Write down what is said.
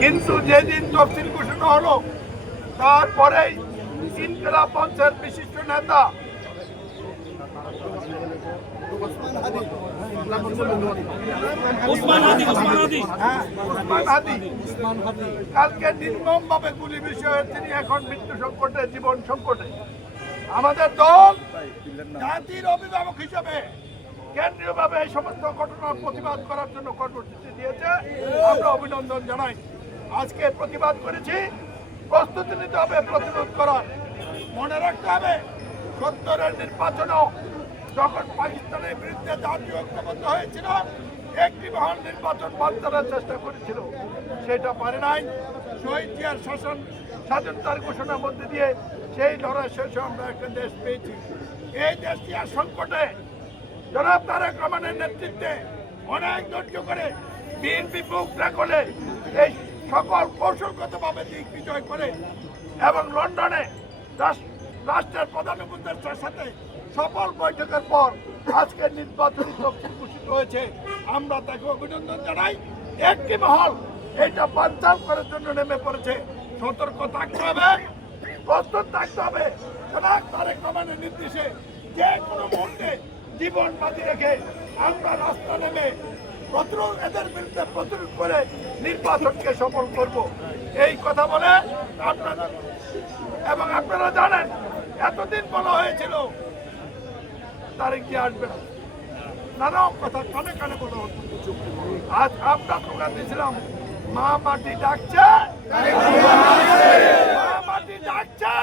কিন্তু যেদিন তফসিল ঘোষণা হলো তারপরেই ইনকিলাব মঞ্চের বিশিষ্ট নেতা উসমান হাদি কালকে নির্মম ভাবে গুলি বিষয়ে তিনি এখন মৃত্যু সংকটে, জীবন সংকটে। আমাদের দল জাতির অভিভাবক হিসেবে কেন্দ্রীয়ভাবে এই সমস্ত ঘটনার প্রতিবাদ করার জন্য কর্মসূচি দিয়েছে। আমরা অভিনন্দন জানাই। আজকে প্রতিবাদ করেছি, প্রস্তুতি নিতে হবে প্রতিরোধ করার। মনে রাখতে হবে ৭০-এর নির্বাচনও যখন পাকিস্তানের বিরুদ্ধে জাতীয় ঐক্যবদ্ধ হয়েছিল, একটি মহান নির্বাচন বানচালের চেষ্টা করেছিল, সেটা পারে নাই। শহীদ জিয়ার শাসন স্বাধীনতার ঘোষণার মধ্যে দিয়ে সেই লড়াই শেষে আমরা একটা দেশ পেয়েছি। এই দেশটি আর সংকটে জনাব তারেক রহমানের নেতৃত্বে অনেক ধৈর্য করে বিএনপি বুকরা করে এই সকল কৌশলগতভাবে দিক বিজয় করে এবং লন্ডনে রাষ্ট্রের প্রধান উপদেষ্টার সাথে সফল বৈঠকের পর আজকের নির্বাচনী তফসিল ঘোষিত হয়েছে। আমরা তাকে অভিনন্দন জানাই। একটি মহল এটা বানচাল করার জন্য নেমে পড়েছে। সতর্ক থাকতে হবে, প্রস্তুত থাকতে হবে। জনাব তারেক রহমানের নির্দেশে যে কোনো মুহূর্তে জীবন বাজি রেখে আমরা রাস্তা নেমে এদের বিরুদ্ধে প্রতিরোধ করে নির্বাচনকে সফল করব, এই কথা বলে আপনারা এবং আপনারা জানেন এতদিন বলা হয়েছিল তারিখ দিয়ে আসবে না, নানা কথা কানে কানে বলা হতো। আজ আমরা স্লোগান দিয়েছিলাম, মা মাটি ডাকছে, মা মাটি ডাকছে।